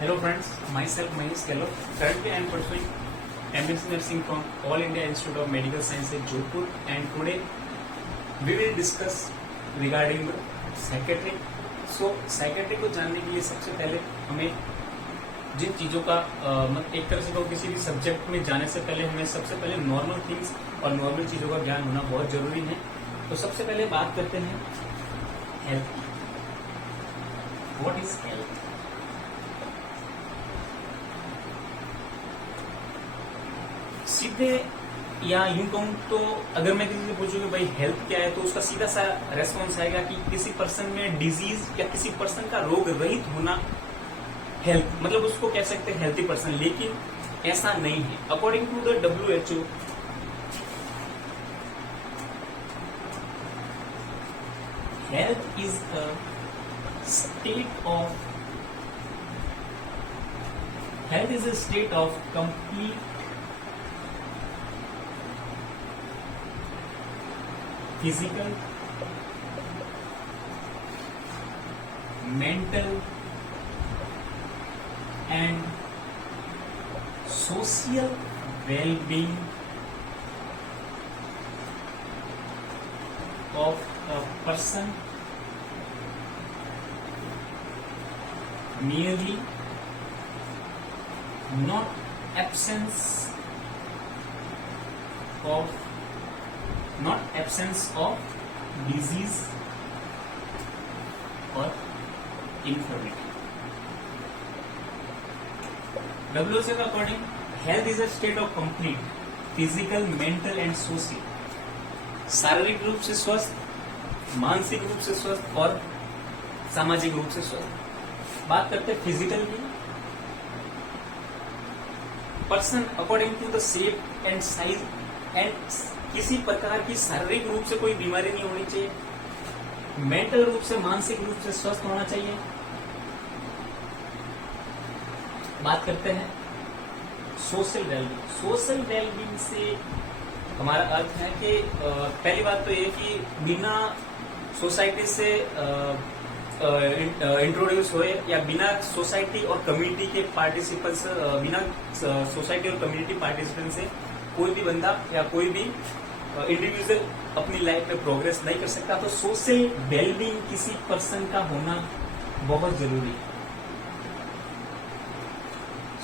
Hello friends, myself Mahesh Kello. Currently I am pursuing MSc Nursing from All India Institute of Medical Sciences, Jodhpur, and today we will discuss regarding the psychiatry. So psychiatry को जानने के लिए सबसे पहले हमें जिन चीज़ों का एक तरह से किसी भी सब्जेक्ट में जाने से पहले हमें सबसे पहले नॉर्मल थिंग्स और नॉर्मल चीज़ों का ज्ञान होना बहुत जरूरी है। तो सबसे पहले बात करते हैं हेल्थ की। What is health? सीधे या यूं कहूं तो अगर मैं किसी से पूछूं कि भाई हेल्थ क्या है, तो उसका सीधा सा रेस्पॉन्स आएगा कि किसी पर्सन में डिजीज या किसी पर्सन का रोग रहित होना हेल्थ, मतलब उसको कह सकते हैं हेल्थी पर्सन। लेकिन ऐसा नहीं है। According to the WHO, health is a state of complete physical, mental and social well-being of a person, merely not absence of disease or infirmity. WHO के according health is a state of complete physical, mental and social, शारीरिक रूप से स्वस्थ, मानसिक रूप से स्वस्थ और सामाजिक रूप से स्वस्थ। बात करते हैं फिजिकल की। Person according to the shape and size and किसी प्रकार की शारीरिक रूप से कोई बीमारी नहीं होनी चाहिए, मेंटल रूप से, मानसिक रूप से स्वस्थ होना चाहिए। बात करते हैं सोशल वेलबींग। सोशल वेलबींग से हमारा अर्थ है कि पहली बात तो ये कि बिना सोसाइटी से इंट्रोड्यूस हुए या बिना सोसाइटी और कम्युनिटी के पार्टिसिपेंट्स, बिना सोसाइटी और कम्युनिटी पार्टिसिपेंट से कोई भी बंदा या कोई भी इंडिविजुअल अपनी लाइफ में प्रोग्रेस नहीं कर सकता। तो सोशल वेलबींग किसी पर्सन का होना बहुत जरूरी है।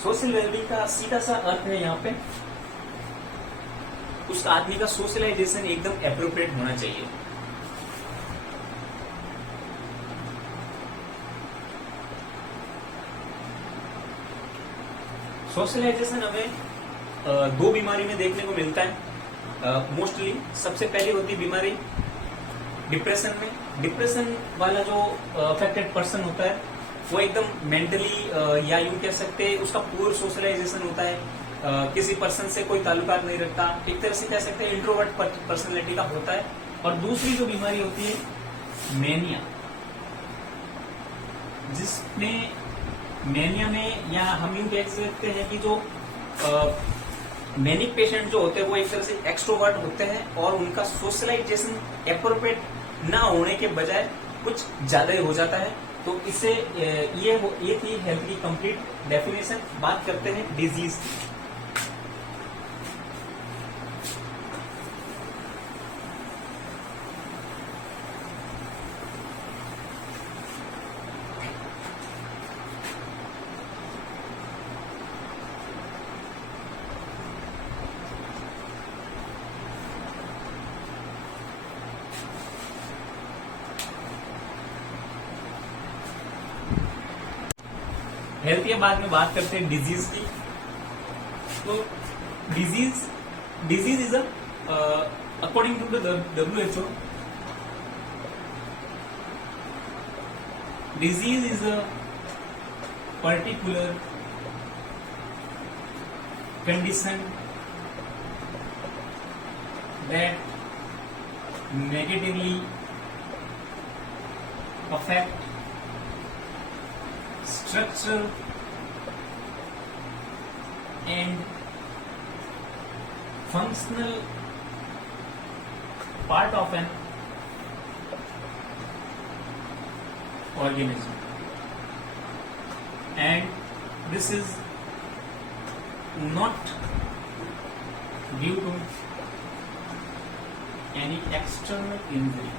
सोशल वेलबींग का सीधा सा अर्थ है यहाँ पे उस आदमी का सोशलाइजेशन एकदम एप्रोप्रिएट होना चाहिए। सोशलाइजेशन हमें दो बीमारी में देखने को मिलता है मोस्टली। सबसे पहली होती है बीमारी डिप्रेशन में। डिप्रेशन वाला जो अफेक्टेड पर्सन होता है वो एकदम मेंटली या यूं कह सकते हैं उसका पूरा सोशलाइजेशन होता है, किसी पर्सन से कोई ताल्लुकात नहीं रखता, एक तरह से कह सकते हैं इंट्रोवर्ट पर्सनैलिटी का होता है। और दूसरी जो बीमारी होती है मेनिया, जिसमें मेनिया में या हम यूं कह सकते हैं कि जो मैनिक पेशेंट जो होते हैं वो एक तरह से एक्सट्रोवर्ट होते हैं और उनका सोशलाइजेशन एप्रोप्रिएट ना होने के बजाय कुछ ज्यादा ही हो जाता है। तो इससे ये थी हेल्थ की कंप्लीट डेफिनेशन। बात करते हैं डिजीज की। हेल्थ के बाद में बात करते हैं डिजीज की। तो disease is according to the WHO, disease is a particular condition that negatively affect structural and functional part of an organism and this is not due to any external injury.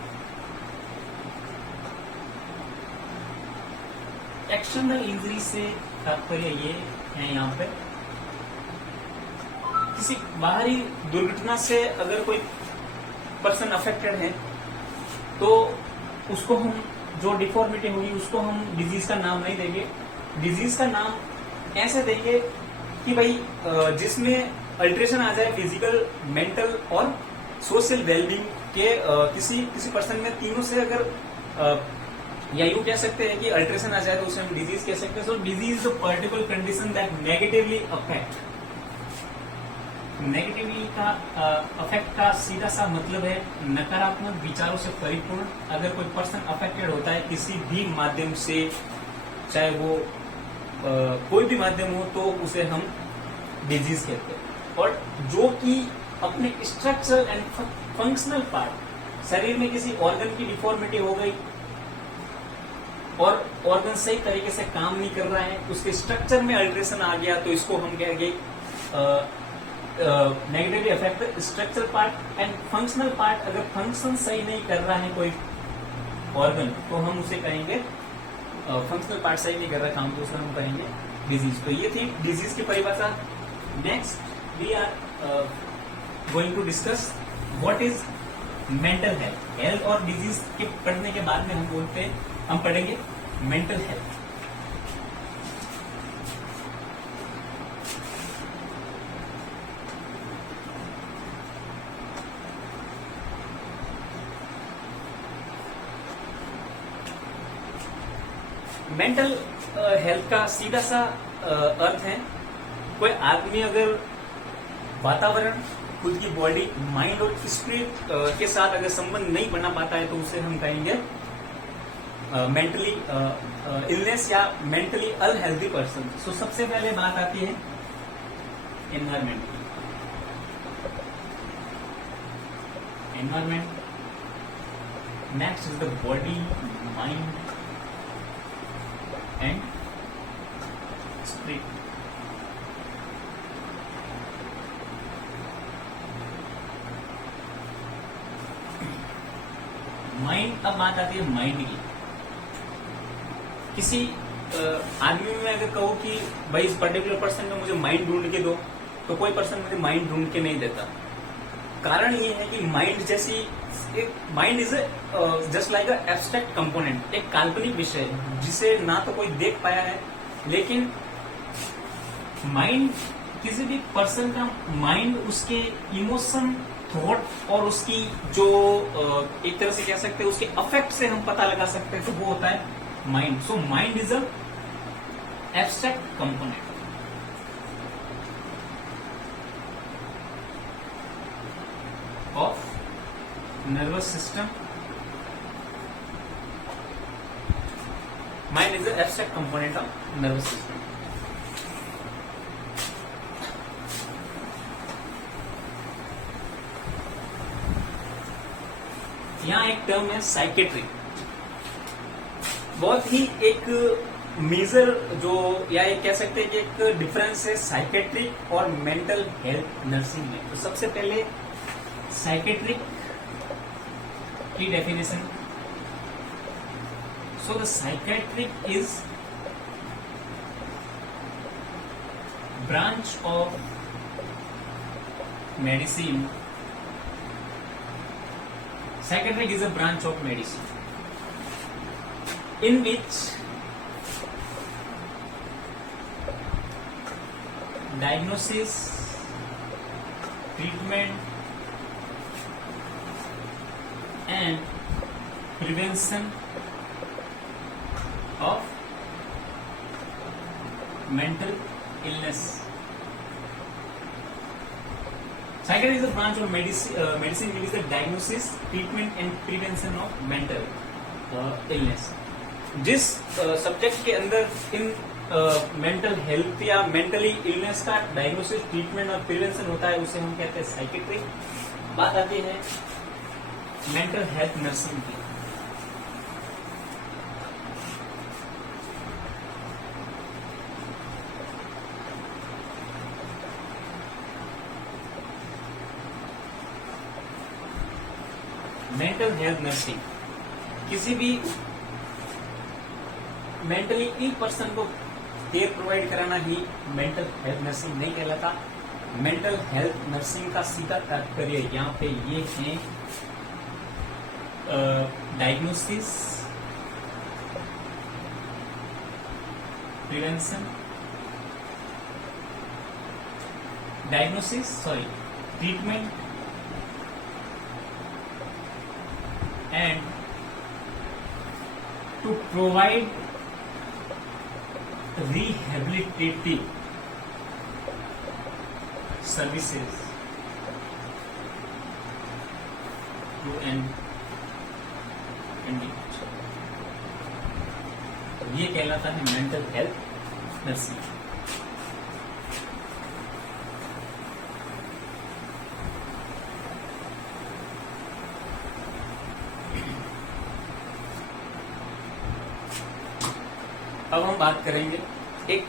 External injury से तात्पर्य ये है यहाँ पे किसी बाहरी दुर्घटना से अगर कोई पर्सन अफेक्टेड है तो उसको हम जो डिफॉर्मिटी होगी उसको हम डिजीज का नाम नहीं देंगे. डिजीज का नाम ऐसे देंगे कि भाई जिसमें अल्ट्रेशन आ जाए फिजिकल, मेंटल और सोशल वेलबींग के किसी पर्सन में तीनों से अगर या यूं कह सकते हैं कि अल्ट्रेशन आ जाए तो उसे हम डिजीज कह सकते हैं. So disease is a particular condition that negatively affect. Negatively का अफेक्ट का सीधा सा मतलब है नकारात्मक विचारों से परिपूर्ण. अगर कोई पर्सन अफेक्टेड होता है किसी भी माध्यम से, चाहे वो कोई भी माध्यम हो, तो उसे हम डिजीज कहते हैं. और जो कि अपने स्ट्रक्चरल एंड फंक्शनल पार्ट, शरीर में किसी ऑर्गन की डिफॉर्मिटी हो गई और ऑर्गन सही तरीके से काम नहीं कर रहा है, उसके स्ट्रक्चर में अल्ट्रेशन आ गया, तो इसको हम कहेंगे negatively affect structural part. And functional part, अगर फंक्शन सही नहीं कर रहा है कोई ऑर्गन तो हम उसे कहेंगे फंक्शनल पार्ट सही नहीं कर रहा काम, तो उसे हम कहेंगे डिजीज. तो ये थी डिजीज की परिभाषा. Next we are going to discuss what is mental health. Health और डिजीज के पढ़ने के बाद में हम पढ़ेंगे मेंटल हेल्थ. मेंटल हेल्थ का सीधा सा अर्थ है कोई आदमी अगर वातावरण, खुद की बॉडी, माइंड और स्पिरिट के साथ अगर संबंध नहीं बना पाता है तो उसे हम कहेंगे मेंटली इलनेस या मेंटली अनहेल्दी पर्सन. सो सबसे पहले बात आती है environment. Next is the body, mind and spirit. Mind, अब बात आती है माइंड की. किसी आदमी में अगर कहो कि भाई इस पर्टिकुलर पर्सन में मुझे माइंड ढूंढ के दो, तो कोई पर्सन मुझे माइंड ढूंढ के नहीं देता. कारण ये है कि माइंड जैसी एक mind is just like a abstract component, एक काल्पनिक विषय जिसे ना तो कोई देख पाया है. लेकिन माइंड, किसी भी पर्सन का माइंड उसके इमोशन, थॉट और उसकी जो एक तरह से कह सकते हैं उसके अफेक्ट से हम पता लगा सकते हैं, तो वो होता है mind. So mind is a abstract component of nervous system. Mind is an abstract component of nervous system. यहाँ एक टर्म है साइकेट्री. बहुत ही एक मेजर जो या एक कह सकते हैं कि एक डिफरेंस है साइकेट्रिक और मेंटल हेल्थ नर्सिंग में. तो सबसे पहले साइकेट्रिक की definition. So the psychiatric is branch of medicine. Psychiatric is a branch of medicine in which diagnosis, treatment and prevention of mental illness. Psychiatry is a branch of medicine which is the diagnosis, treatment and prevention of mental illness. जिस subject के अंदर in mental health या mentally illness का diagnosis, treatment और prevention होता है उसे हम कहते हैं साइकेट्री. बात आती है मेंटल हेल्थ नर्सिंग की. मेंटल हेल्थ नर्सिंग किसी भी मेंटली इल पर्सन को केयर प्रोवाइड कराना ही मेंटल हेल्थ नर्सिंग नहीं कहलाता। मेंटल हेल्थ नर्सिंग का सीधा तात्पर्य यहाँ पे ये है diagnosis, prevention, treatment and to provide rehabilitative services to an individual। ये कहलाता है मेंटल हेल्थ नर्सिंग। अब हम बात करेंगे एक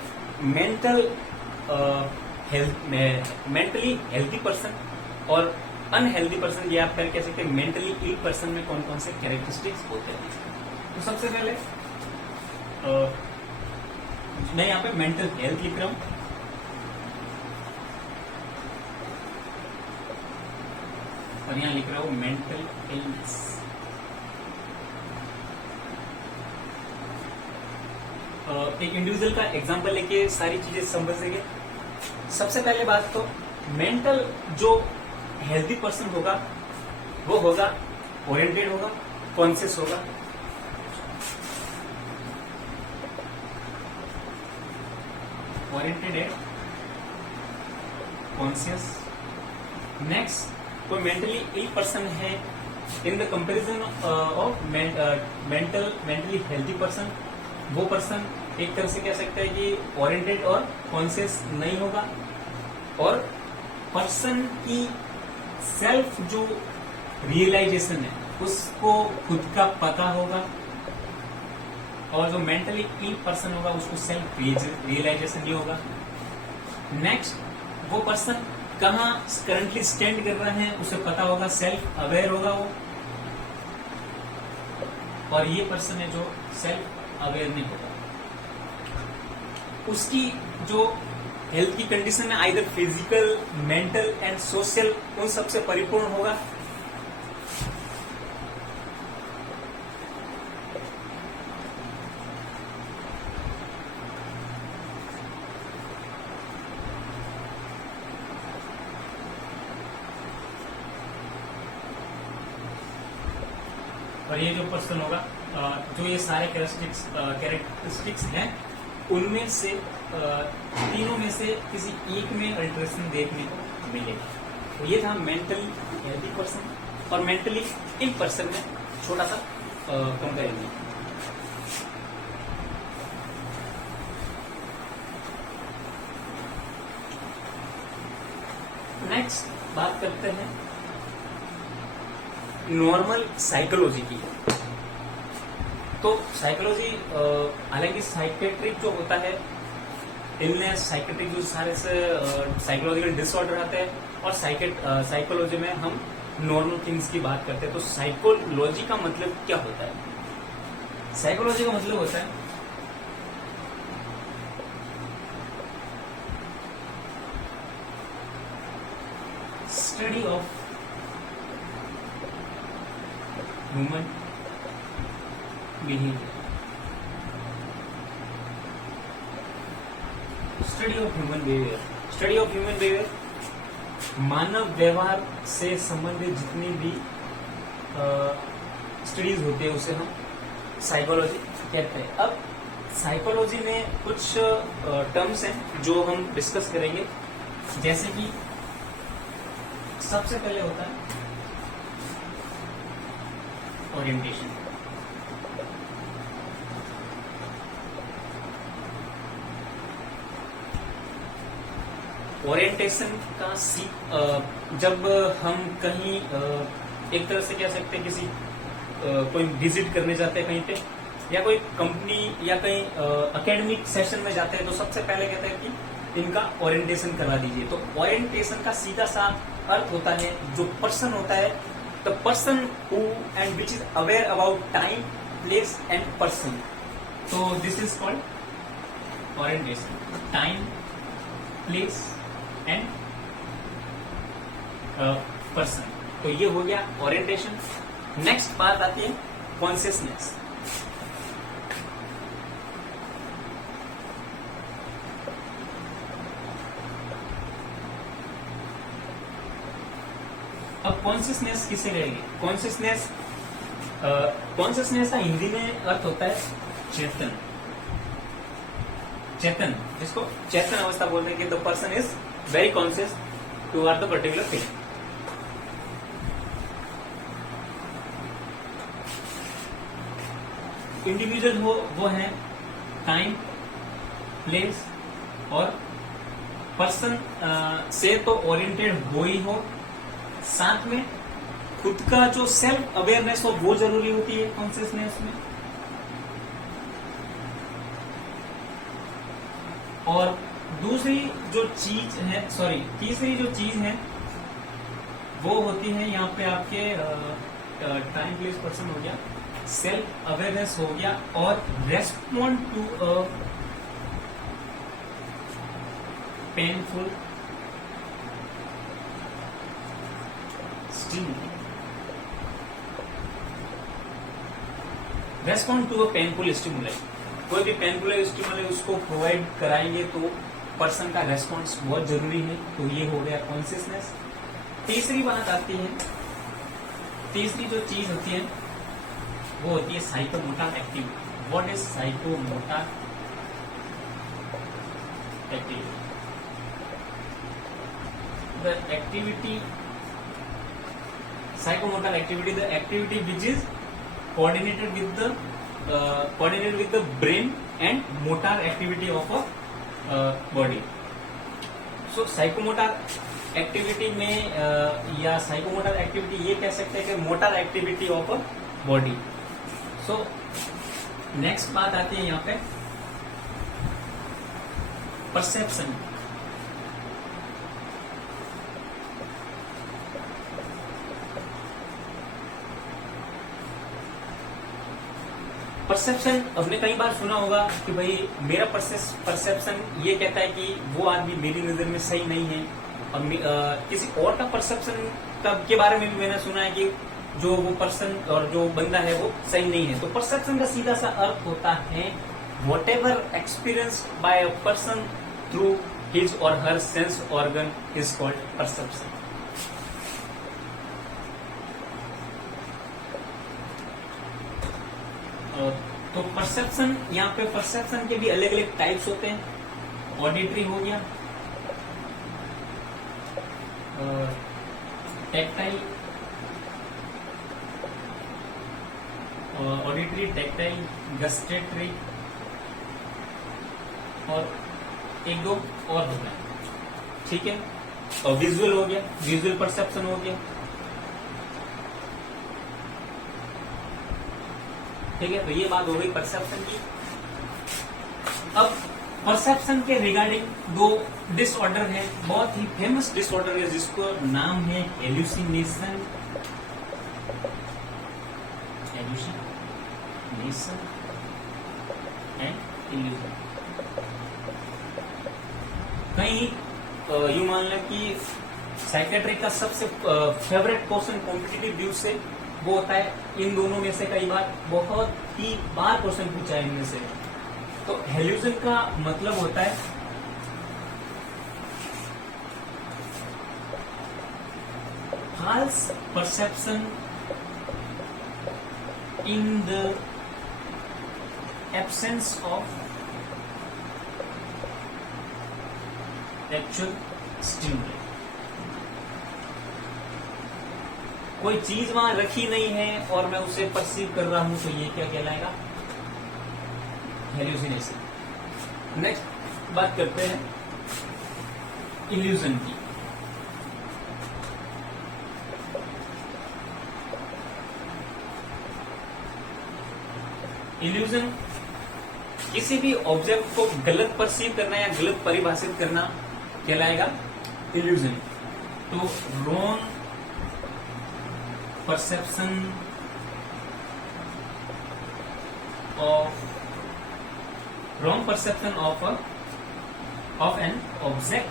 मेंटली हेल्दी पर्सन और अनहेल्दी पर्सन, ये आप कह सकते हैं मेंटली इल पर्सन में कौन कौन से कैरेक्टरिस्टिक्स होते हैं। तो सबसे पहले मैं यहाँ पे मेंटल हेल्थ लिख रहा हूं, और यहाँ लिख रहा हूं मेंटल इलनेस। एक इंडिविजुअल का एग्जांपल लेके सारी चीजें समझेंगे। सबसे पहले बात तो मेंटल जो हेल्दी पर्सन होगा वो होगा ओरिएंटेड होगा, कॉन्शियस होगा, ओरिएंटेड है, कॉन्शियस। नेक्स्ट कोई मेंटली इल पर्सन है in the comparison of mentally healthy person, वो पर्सन एक तरह से कह सकते हैं कि ओरिएंटेड और कॉन्शियस नहीं होगा, और पर्सन की सेल्फ जो रियलाइजेशन है उसको खुद का पता होगा, और जो मेंटली इल पर्सन होगा उसको सेल्फ रियलाइजेशन नहीं होगा। नेक्स्ट वो पर्सन कहाँ करंटली स्टैंड कर रहे हैं उसे पता होगा, सेल्फ अवेयर होगा वो, और ये पर्सन है जो सेल्फ अवेयर नहीं होगा। उसकी जो हेल्थ की कंडीशन है either physical, mental and social, उन सबसे परिपूर्ण होगा। और ये जो पर्सन होगा, जो ये सारे कैरेक्टरिस्टिक्स हैं उनमें से तीनों में से किसी एक में अल्टरेशन देखने को मिलेगा। तो ये था मेंटली हेल्दी पर्सन और मेंटली इल पर्सन में छोटा सा कंपेरिजन। नेक्स्ट बात करते हैं नॉर्मल साइकोलॉजी की। तो साइकोलॉजी हालांकि साइकेट्रिक जो होता है इलनेस, साइकेट्रिक जो सारे से साइकोलॉजिकल डिसऑर्डर आते हैं, और साइकोलॉजी में हम नॉर्मल थिंग्स की बात करते हैं। तो साइकोलॉजी का मतलब क्या होता है? साइकोलॉजी का मतलब होता है study of human behaviour. Study of human behaviour मानव व्यवहार से संबंधित जितनी भी स्टडीज होती है उसे हम साइकोलॉजी कहते हैं। अब साइकोलॉजी में कुछ टर्म्स हैं जो हम डिस्कस करेंगे, जैसे कि सबसे पहले होता है ओरिएंटेशन। ओरिएंटेशन का जब हम कहीं एक तरह से कह सकते हैं किसी कोई विजिट करने जाते हैं कहीं पे, या कोई कंपनी या कहीं एकेडमिक सेशन में जाते हैं, तो सबसे पहले कहते हैं कि इनका ओरिएंटेशन करवा दीजिए। तो ओरिएंटेशन का सीधा सा अर्थ होता है जो पर्सन होता है the person who and which is aware about time, place and person. तो this is called orientation. Time, place and person. तो ये हो गया ओरिएंटेशन. नेक्स्ट बात आती है कॉन्शियसनेस. अब कॉन्शियसनेस किसे कहेंगे? कॉन्शियसनेस का हिंदी में अर्थ होता है चेतन. चेतन, जिसको चेतन अवस्था बोलते हैं कि the person is very conscious toward the particular thing. Individual वो है टाइम, प्लेस और पर्सन से तो ओरिएंटेड हो ही हो, साथ में खुद का जो सेल्फ अवेयरनेस हो वो जरूरी होती है कॉन्शियसनेस में. और दूसरी जो चीज है, तीसरी जो चीज है वो होती है यहाँ पे आपके टाइम, प्लेस, पर्सन हो गया, सेल्फ अवेयरनेस हो गया और respond to a painful stimulus. Respond to a painful stimulus. कोई भी पेनफुल स्टिमुलस उसको प्रोवाइड कराएंगे तो पर्सन का रेस्पॉन्स बहुत जरूरी है. तो ये हो गया कॉन्शियसनेस. तीसरी बात आती है, तीसरी जो चीज होती है वो होती है psychomotor activity. What is psychomotor activity? The activity, psychomotor activity, the activity which is coordinated with the brain and motor activity of a body. So psychomotor activity में या psychomotor activity ये कह सकते हैं कि motor activity of a body. So next बात आती है यहाँ पे perception. परसेप्शन हमने कई बार सुना होगा कि भाई मेरा परसेप्शन ये कहता है कि वो आदमी मेरी नजर में सही नहीं है. और किसी और का परसेप्शन के बारे में भी मैंने सुना है कि जो वो पर्सन और जो बंदा है वो सही नहीं है. तो परसेप्शन का सीधा सा अर्थ होता है whatever experience by a person through his और her sense organ is called perception. तो परसेप्शन, यहाँ पे परसेप्शन के भी अलग अलग टाइप्स होते हैं. ऑडिटरी हो गया, टैक्टाइल, ऑडिटरी, टैक्टाइल, गस्टेटरी और एक दो और हो गया. ठीक है. और विजुअल हो गया, विजुअल परसेप्शन हो गया. ठीक है. तो ये बात हो गई परसेप्शन की. अब परसेप्शन के रिगार्डिंग दो डिसऑर्डर है, बहुत ही फेमस डिसऑर्डर है जिसको नाम है हेलुसिनेशन. Hallucination and illusion. कहीं यू मान लें कि साइकेट्री का सबसे फेवरेट क्वेश्चन कॉम्पिटिटिव व्यू से वो होता है इन दोनों में से. कई बार बहुत ही बार क्वेश्चन पूछा है इनमें से. तो हेल्यूजन का मतलब होता है false perception in the absence of actual stimuli. कोई चीज वहां रखी नहीं है और मैं उसे परसीव कर रहा हूं, तो ये क्या कहलाएगा? हेल्यूसिनेशन. नेक्स्ट बात करते हैं इल्यूजन की. इल्यूजन किसी भी ऑब्जेक्ट को गलत परसीव करना या गलत परिभाषित करना कहलाएगा इल्यूजन. तो wrong perception of wrong perception of an object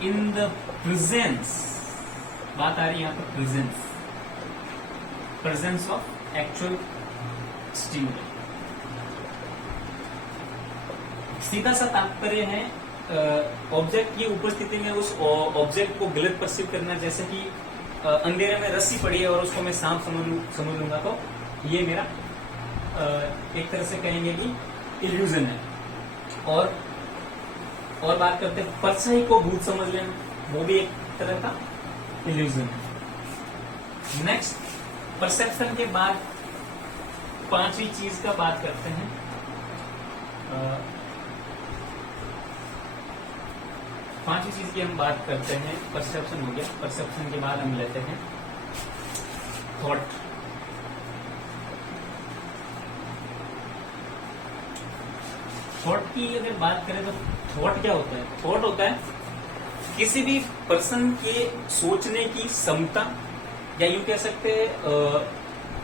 in the presence, बात आ रही है यहाँ पर presence of actual stimuli। सीधा सा तात्पर्य है ऑब्जेक्ट की उपस्थिति में उस ऑब्जेक्ट को गलत परसीव करना, जैसे कि अंधेरे में रस्सी पड़ी है और उसको मैं सांप समझ लूंगा, तो ये मेरा एक तरह से कहेंगे कि इल्यूजन है। और बात करते हैं परछाई को भूत समझ लेना, वो भी एक तरह का इल्यूजन है। नेक्स्ट, परसेप्शन के बाद पांचवी चीज का बात करते हैं, पांचवी चीज की हम बात करते हैं। परसेप्शन हो गया, परसेप्शन के बाद हम लेते हैं थॉट। थॉट की अगर बात करें तो थॉट क्या होता है? थॉट होता है किसी भी पर्सन के सोचने की क्षमता, या यूं कह सकते हैं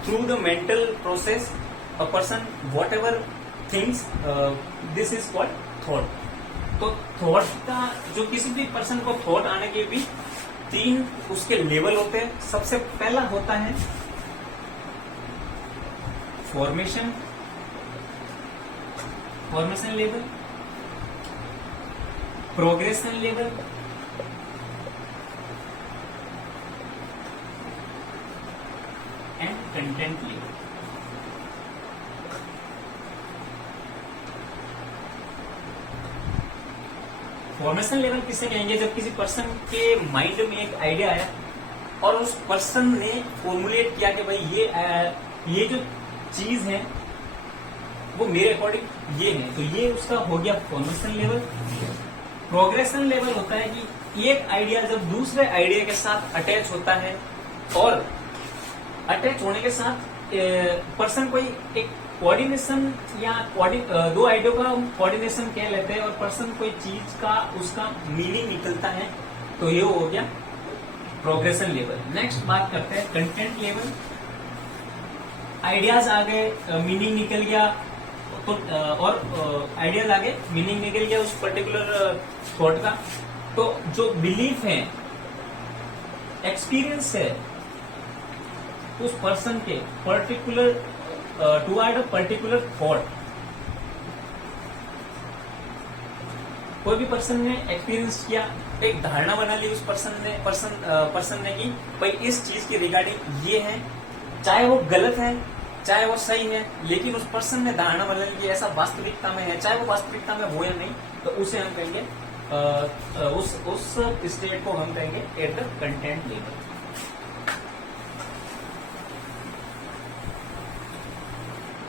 through the mental process a person what ever things, this is called thought. तो थॉट का जो किसी भी पर्सन को थॉट आने के भी तीन उसके लेवल होते हैं। सबसे पहला होता है formation level, progression level and content level. Formation level किसे कहेंगे? जब किसी पर्सन के माइंड में एक आइडिया आया और उस पर्सन ने फॉर्मुलेट किया कि भाई ये जो चीज है वो मेरे अकॉर्डिंग ये है, तो ये उसका हो गया फॉर्मेशन लेवल। प्रोग्रेशन लेवल होता है कि एक आइडिया जब दूसरे आइडिया के साथ अटैच होता है और अटैच होने के साथ पर्सन कोई एक कोऑर्डिनेशन या दो आइडिया का कोऑर्डिनेशन कह लेते हैं और पर्सन कोई चीज का उसका मीनिंग निकलता है, तो ये हो गया प्रोग्रेशन लेवल। नेक्स्ट बात करते हैं कंटेंट लेवल। आइडियाज आ गए, मीनिंग निकल गया, तो और आइडियाज आ गए, मीनिंग निकल गया उस पर्टिकुलर थॉट का, तो जो बिलीफ है, एक्सपीरियंस है उस पर्सन के particular toward a particular thought. कोई भी पर्सन ने एक्सपीरियंस किया, एक धारणा बना ली उस पर्सन ने कि भाई इस चीज के रिगार्डिंग ये है, चाहे वो गलत है चाहे वो सही है, लेकिन उस पर्सन ने धारणा बना ली कि ऐसा वास्तविकता में है, चाहे वो वास्तविकता में हो या नहीं, तो उसे हम कहेंगे उस स्टेट को हम कहेंगे at the content level.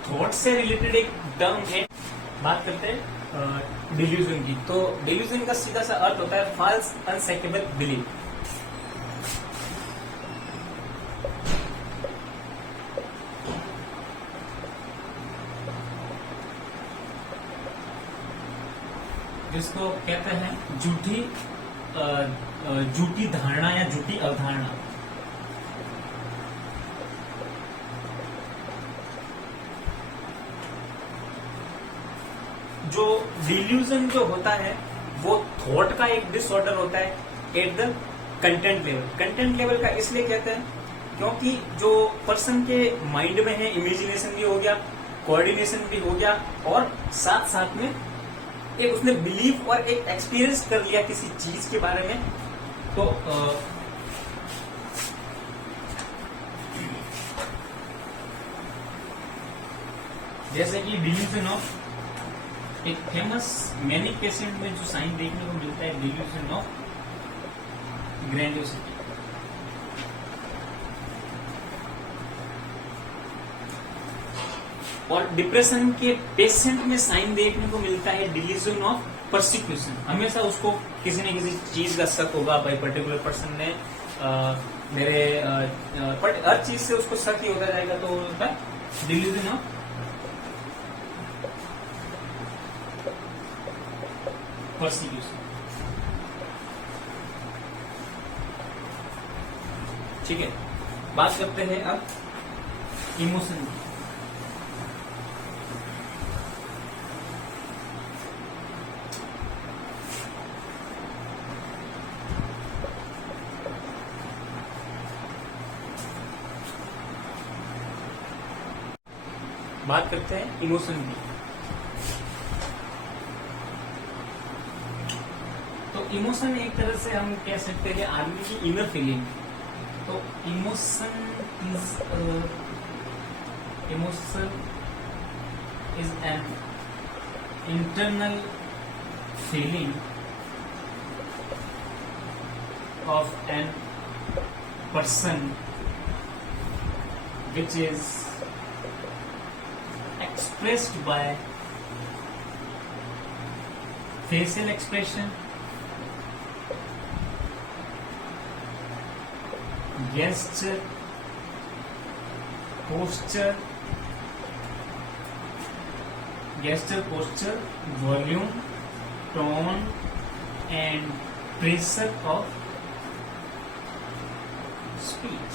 Thought से रिलेटेड एक टर्म है, बात करते हैं डिल्यूजन की। तो डिल्यूजन का सीधा सा अर्थ होता है फॉल्स अनसेक्टेबल बिलीफ। जिसको कहते हैं झूठी धारणा या झूठी अवधारणा। जो डिल्यूजन जो होता है वो थॉट का एक डिसऑर्डर होता है at the content level. Content level का इसलिए कहते हैं क्योंकि जो पर्सन के माइंड में है, इमेजिनेशन भी हो गया, कोऑर्डिनेशन भी हो गया, और साथ साथ में एक उसने बिलीव और एक एक्सपीरियंस कर लिया किसी चीज के बारे में। तो जैसे कि डिल्यूजन ऑफ, एक फेमस मैनिक पेशेंट में जो साइन देखने को मिलता है, डिल्यूजन ऑफ ग्रैंडियोसिटी। और डिप्रेशन के पेशेंट में साइन देखने को मिलता है डिल्यूजन ऑफ परसिक्यूशन। हमेशा उसको किसी न किसी चीज का शक होगा, भाई पर्टिकुलर पर्सन ने मेरे हर चीज से उसको शक ही होता जाएगा, तो होता है डिल्यूजन ऑफ परसिक्यूशन। ठीक है, बात करते हैं अब इमोशन। बात करते हैं इमोशन की। तो इमोशन एक तरह से हम कह सकते हैं आदमी की इनर फीलिंग। तो emotion is an internal feeling of an person which is expressed by facial expression, gesture, posture, volume, tone and pressure of speech।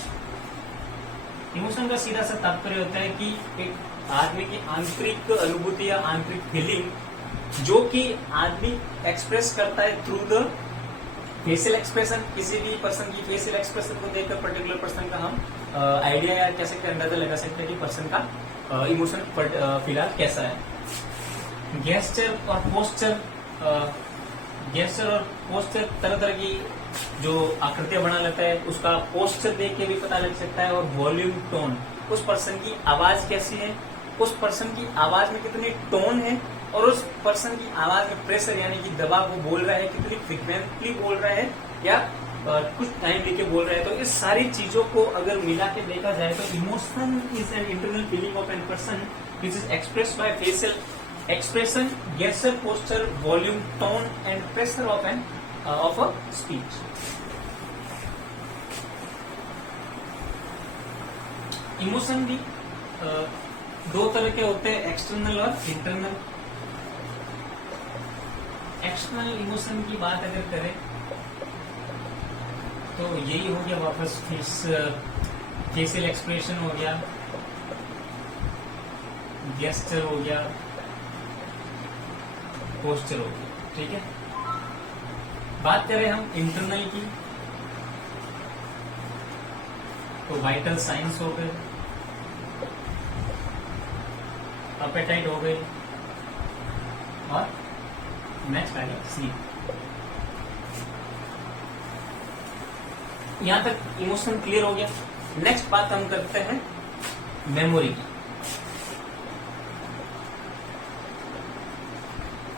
Emotion का सीधा सा तात्पर्य होता है कि एक आदमी की आंतरिक अनुभूति या आंतरिक फीलिंग जो कि आदमी एक्सप्रेस करता है थ्रू द फेशियल एक्सप्रेशन। किसी भी पर्सन की फेशियल एक्सप्रेशन को देखकर पर्टिकुलर पर्सन का हम आइडिया या कह सकते हैं अंदाजा लगा सकते हैं कि पर्सन का इमोशन फिलहाल कैसा है। गेस्चर और पोस्चर, तरह तरह की जो आकृतियां बना लेता है उसका पोस्चर देख के भी पता लग सकता है। और वॉल्यूम, टोन, उस पर्सन की आवाज कैसी है, उस पर्सन की आवाज में कितनी टोन है और उस पर्सन की आवाज में प्रेशर यानी कि दबाव वो बोल रहा है कितनी फ्रिक्वेंटली बोल रहा है या कुछ टाइम लेके बोल रहा है। तो इस सारी चीजों को अगर मिला के देखा जाए तो emotion is an internal feeling of an person which is expressed by facial expression, gesture, posture, volume, tone and pressure of a speech. Emotion भी दो तरह के होते हैं, एक्सटर्नल और इंटरनल। एक्सटर्नल इमोशन की बात अगर करें तो यही हो गया वापस फेशियल एक्सप्रेशन हो गया, गेस्चर हो गया, पोस्चर हो गया। ठीक है, बात करें हम इंटरनल की तो वाइटल साइंस हो गए, अपेटाइट हो गई और नेक्स्ट आएगा स्लीप। यहां तक इमोशन क्लियर हो गया। नेक्स्ट बात हम करते हैं मेमोरी की।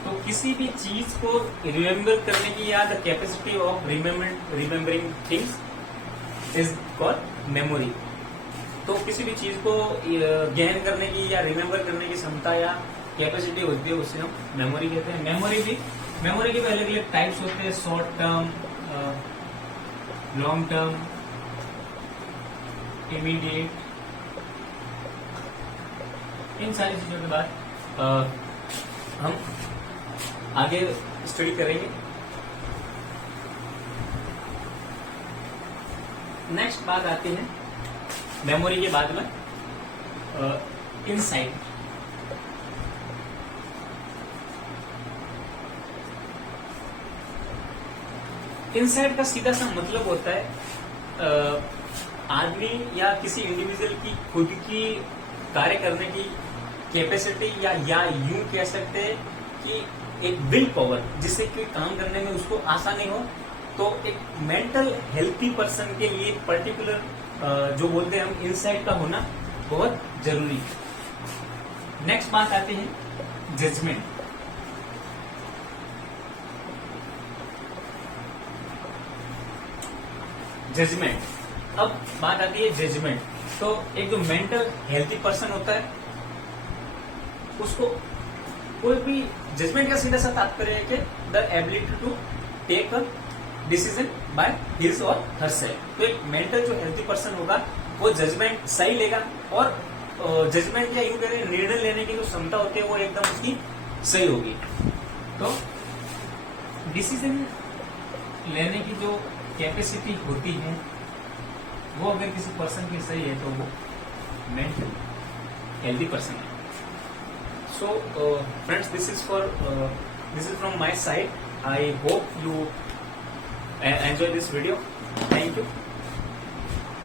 तो किसी भी चीज को रिमेम्बर करने की या the capacity of remembering things is called memory. तो किसी भी चीज को गहन करने की या रिमेम्बर करने की क्षमता या कैपेसिटी होती है उससे हम मेमोरी कहते हैं। मेमोरी के भी अलग अलग टाइप्स होते हैं, short term, long term, immediate. इन सारी चीजों के बाद हम आगे स्टडी करेंगे। नेक्स्ट बात आती है मेमोरी के बाद में इनसाइट। इनसाइट का सीधा सा मतलब होता है आदमी या किसी इंडिविजुअल की खुद की कार्य करने की कैपेसिटी या यूं कह सकते हैं कि एक विल पावर जिससे कि काम करने में उसको आसानी हो। तो एक मेंटल हेल्थी पर्सन के लिए पर्टिकुलर जो बोलते हैं हम इनसाइट का होना बहुत जरूरी है। नेक्स्ट बात आती है जजमेंट। अब बात आती है जजमेंट। तो एक जो मेंटल हेल्थी पर्सन होता है उसको कोई भी जजमेंट का सीधा सा तात्पर्य है कि the ability to take a decision by his or herself. तो एक मेंटल जो हेल्थी पर्सन होगा वो जजमेंट सही लेगा और जजमेंट या यूं कह रहे निर्णय लेने की जो क्षमता होती है वो एकदम उसकी सही होगी। तो डिसीजन लेने की जो कैपेसिटी होती है वो अगर किसी पर्सन की सही है तो वो मेंटली हेल्दी पर्सन है. So friends, this is from my side. I hope you enjoy this video. Thank you.